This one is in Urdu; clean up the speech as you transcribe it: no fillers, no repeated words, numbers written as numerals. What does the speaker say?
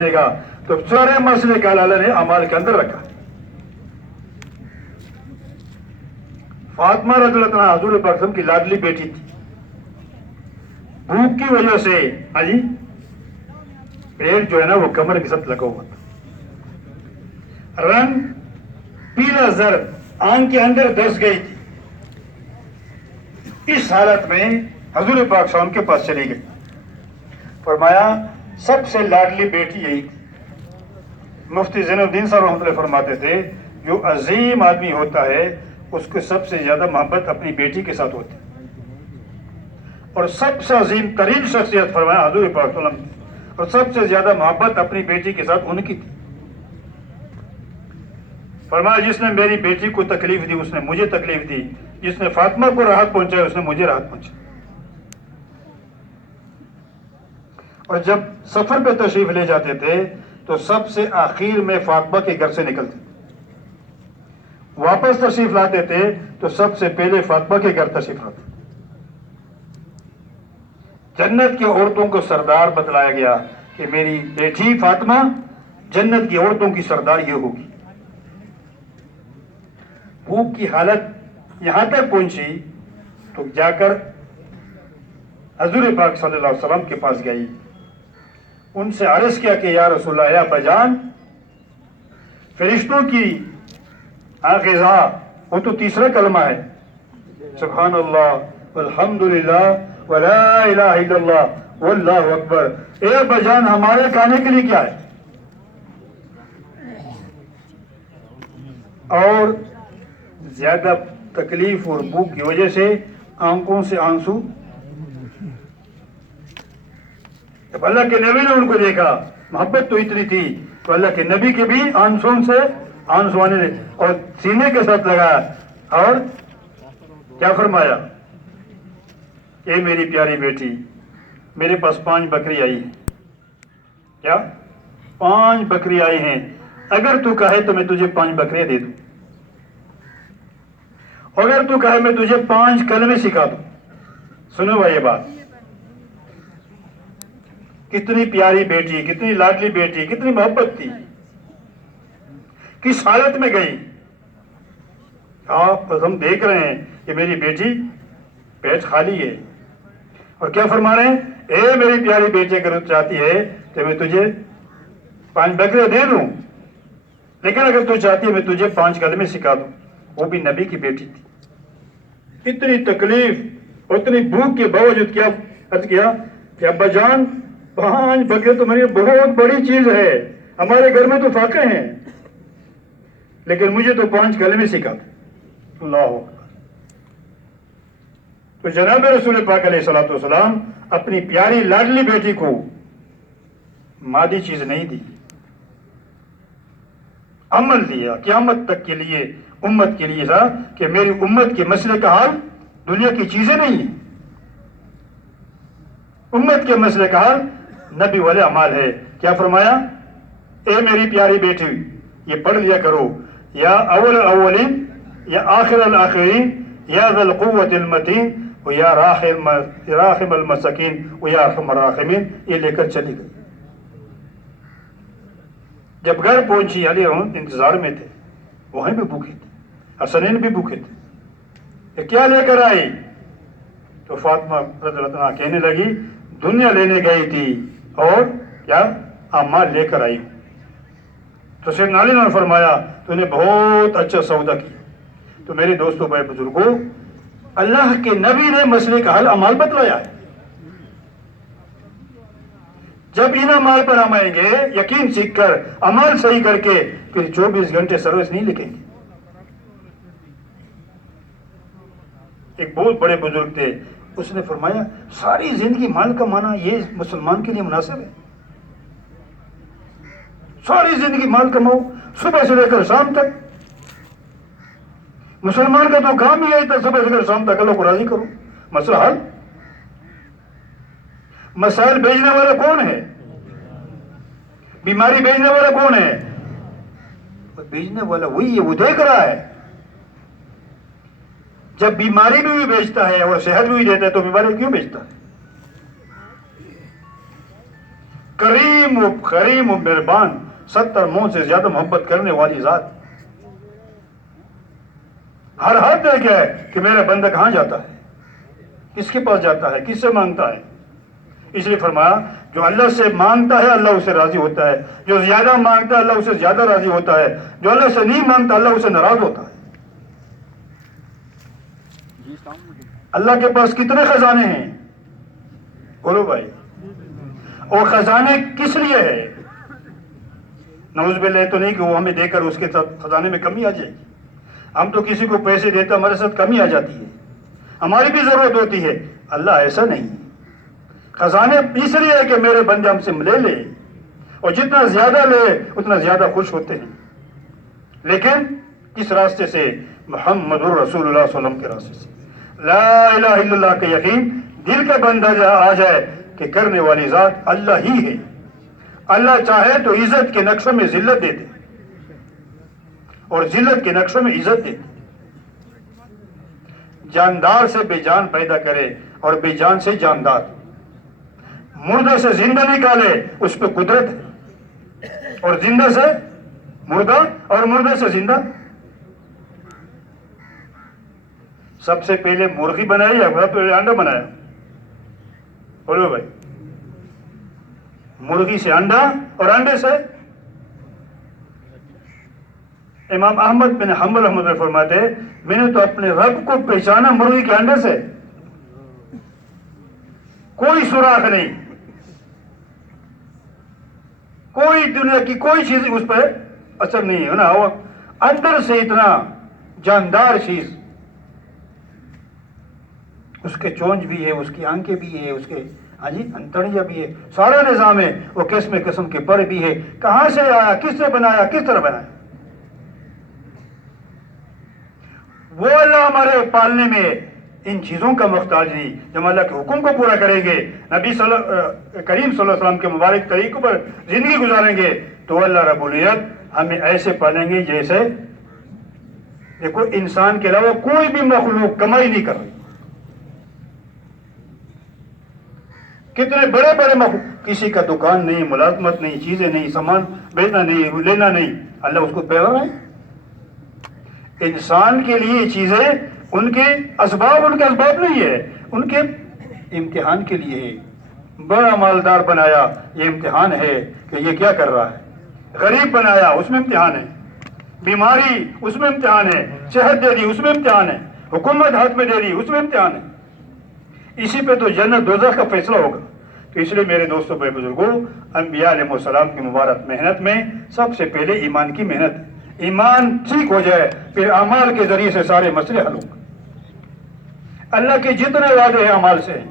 گا تو سارے مسئلے کا اللہ نے اعمال کے اندر رکھا. فاطمہ رضی اللہ عنہا حضور پاک صلی اللہ علیہ وسلم کی لاڈلی بیٹی تھی. بھوک کی وجہ سے پیٹ جو ہے نا وہ کمر کے ساتھ لگا ہوا تھا. رنگ پیلا زرد آنکھ کے اندر دس گئی تھی. اس حالت میں حضور پاک صلی اللہ علیہ وسلم کے پاس چلی گئی. فرمایا سب سے لاڈلی بیٹی یہی تھی. مفتی زین الدین صاحب رحمۃ اللہ فرماتے تھے جو عظیم آدمی ہوتا ہے اس کو سب سے زیادہ محبت اپنی بیٹی کے ساتھ ہوتی ہے. اور سب سے عظیم ترین شخصیت فرمایا حضور پاک صلی اللہ علیہ وسلم، اور سب سے زیادہ محبت اپنی بیٹی کے ساتھ ان کی تھی. فرمایا جس نے میری بیٹی کو تکلیف دی اس نے مجھے تکلیف دی، جس نے فاطمہ کو راحت پہنچائی اس نے مجھے راحت پہنچائی. اور جب سفر پہ تشریف لے جاتے تھے تو سب سے آخر میں فاطمہ کے گھر سے نکلتے، واپس تشریف لاتے تھے تو سب سے پہلے فاطمہ کے گھر تشریف لاتے. جنت کی عورتوں کو سردار بتلایا گیا کہ میری بیٹی فاطمہ جنت کی عورتوں کی سردار یہ ہوگی. بھوک کی حالت یہاں تک پہنچی تو جا کر حضور پاک صلی اللہ علیہ وسلم کے پاس گئی. ان سے عرض کیا کہ یا رسول اللہ، یا ابا، فرشتوں کی غذا وہ تو تیسرا کلمہ ہے، سبحان اللہ والحمدللہ ولا الہ الا اللہ واللہ اکبر. اے ابا جان، ہمارے کھانے کے لیے کیا ہے؟ اور زیادہ تکلیف اور بھوک کی وجہ سے آنکھوں سے آنسو. جب اللہ کے نبی نے ان کو دیکھا، محبت تو اتنی تھی تو اللہ کے نبی کے بھی آنسوں سے آنسو آنے لگے اور سینے کے ساتھ لگایا اور کیا فرمایا، اے میری پیاری بیٹی، میرے پاس 5 بکری آئی ہیں. کیا 5 بکری آئی ہیں؟ اگر تو کہے تو میں تجھے 5 بکریاں دے دوں، اگر تو کہے میں تجھے 5 کلمے سکھا دوں. سنو بھائی یہ بات، کتنی پیاری بیٹی، کتنی لاڈلی بیٹی، کتنی محبت تھی. کس حالت میں گئی؟ آپ ہم دیکھ رہے ہیں کہ میری بیٹی پیٹ خالی ہے اور کیا فرما رہے ہیں، اے میری پیاری بیٹی اگر چاہتی ہے تو میں تجھے 5 بکرے دے دوں، لیکن اگر تو چاہتی ہے میں تجھے 5 کلمے سکھا دوں. وہ بھی نبی کی بیٹی تھی. اتنی تکلیف، اتنی بھوک کے باوجود کیا عرض کیا کہ ابا جان 5 بکرے تو میری بہت بڑی چیز ہے، ہمارے گھر میں تو فاقے ہیں، لیکن مجھے تو 5 کلمے سکھا دو. اللہ اکبر. تو جناب رسول پاک علیہ الصلوۃ والسلام اپنی پیاری لاڈلی بیٹی کو مادی چیز نہیں دی، عمل دیا. قیامت تک کے لیے امت کے لیے تھا کہ میری امت کے مسئلے کا حل دنیا کی چیزیں نہیں ہیں. امت کے مسئلے کا حل نبی والے اعمال ہے. کیا فرمایا، اے میری پیاری بیٹی یہ پڑھ لیا کرو، یا اول الاولین، یا آخر الاخرین، یا ذا القوت المتین، و یا راحم المساکین، و یا ارحم الراحمین. یہ لے کر چلی گئی. جب گھر پہنچی علی انتظار میں تھے، وہیں بھی بھوکے تھے، حسنین بھی بھوکے تھے. یہ کیا لے کر آئی؟ تو فاطمہ رضی اللہ عنہا کہنے لگی دنیا لینے گئی تھی اور کیا اعمال لے کر آئی. تو سیدنا علی نے فرمایا تو نے بہت اچھا سودا کیا. تو میرے دوستوں بھائی بزرگوں، اللہ کے نبی نے مسئلے کا حل اعمال بتلایا ہے. جب ان اعمال پر ہم آئیں گے، یقین سیکھ کر عمل صحیح کر کے پھر 24 گھنٹے سروس نہیں لکھیں گے. ایک بہت بڑے بزرگ تھے، اس نے فرمایا ساری زندگی مال کمانا یہ مسلمان کے لیے مناسب ہے؟ ساری زندگی مال کماؤ صبح سے لے کر شام تک. مسلمان کا تو کام ہی ہے تک صبح سے لے کر شام تک اللہ کو راضی کرو. مسئلہ حل. مسائل بھیجنے والا کون ہے؟ بیماری بھیجنے والا کون ہے؟ بھیجنے والا وہی ہے، وہ دیکھ رہا ہے. جب بیماری بھی بیچتا ہے اور صحت بھی دیتا ہے تو بیماری کیوں بیچتا ہے؟ کریم و کریم و مہربان، 70 منہ سے زیادہ محبت کرنے والی ذات، ہر حد دیکھ ہے کہ میرا بندہ کہاں جاتا ہے، کس کے پاس جاتا ہے، کس سے مانگتا ہے. اس لیے فرمایا جو اللہ سے مانگتا ہے اللہ اسے راضی ہوتا ہے، جو زیادہ مانگتا ہے اللہ اسے زیادہ راضی ہوتا ہے، جو اللہ سے نہیں مانگتا اللہ اسے ناراض ہوتا ہے. اللہ کے پاس کتنے خزانے ہیں بولو بھائی، اور خزانے کس لیے ہے؟ نعوذ باللہ تو نہیں کہ وہ ہمیں دے کر اس کے ساتھ خزانے میں کمی آ جائے گی. ہم تو کسی کو پیسے دیتے ہمارے ساتھ کمی آ جاتی ہے، ہماری بھی ضرورت ہوتی ہے. اللہ ایسا نہیں، خزانے اس لیے ہے کہ میرے بندے ہم سے لے لے، اور جتنا زیادہ لے اتنا زیادہ خوش ہوتے ہیں. لیکن کس راستے سے؟ محمد الرسول اللہ صلی اللہ علیہ وسلم کے راستے سے. لا الہ الا اللہ کا یقین دل کا بندہ آ جائے کہ کرنے والی ذات اللہ ہی ہے. اللہ چاہے تو عزت کے نقشوں میں ذلت دے دے، اور ذلت کے نقشوں میں عزت دے دے. جاندار سے بے جان پیدا کرے اور بے جان سے جاندار، مردہ سے زندہ نکالے اس پہ قدرت ہے، اور زندہ سے مردہ اور مردہ سے زندہ. سب سے پہلے مرغی بنائی یا پہلے انڈا بنایا؟ بولو بھائی، مرغی سے انڈا اور انڈے سے. امام احمد بن حنبل رحمۃ اللہ فرماتے میں نے تو اپنے رب کو پہچانا مرغی کے انڈے سے. کوئی سوراخ نہیں، کوئی دنیا کی کوئی چیز اس پہ اثر نہیں ہے نا. وہ اندر سے اتنا جاندار چیز، اس کے چونچ بھی ہے، اس کی آنکھیں بھی ہے، اس کے انتڑیاں بھی ہے، سارا نظام ہے. وہ قسم قسم کے پر بھی ہے. کہاں سے آیا، کس سے بنایا، کس طرح بنایا؟ وہ اللہ ہمارے پالنے میں ان چیزوں کا محتاج نہیں. جب اللہ کے حکم کو پورا کریں گے، نبی کریم صلی اللہ علیہ وسلم کے مبارک طریقوں پر زندگی گزاریں گے، تو اللہ رب العزت ہمیں ایسے پالیں گے جیسے دیکھو انسان کے علاوہ کوئی بھی مخلوق کمائی نہیں کر رہی. کتنے بڑے بڑے مخلوق، کسی کا دکان نہیں، ملازمت نہیں، چیزیں نہیں، سامان بیچنا نہیں، لینا نہیں، اللہ اس کو پہ رہا ہے. انسان کے لیے یہ چیزیں ان کے اسباب نہیں ہے، ان کے امتحان کے لیے ہے. بڑا مالدار بنایا، یہ امتحان ہے کہ یہ کیا کر رہا ہے. غریب بنایا، اس میں امتحان ہے. بیماری، اس میں امتحان ہے. صحت دے دی، اس میں امتحان ہے. حکومت ہاتھ میں دے دی، اس میں امتحان ہے. اسی پہ تو جنت دوزخ کا فیصلہ ہوگا. تو اس لیے میرے دوستوں بھائی بزرگوں، انبیاء علیہ السلام کی مبارک محنت میں سب سے پہلے ایمان کی محنت ہے. ایمان ٹھیک ہو جائے پھر اعمال کے ذریعے سے سارے مسئلے حل ہوں گے. اللہ کے جتنے وعدے ہیں اعمال سے ہیں.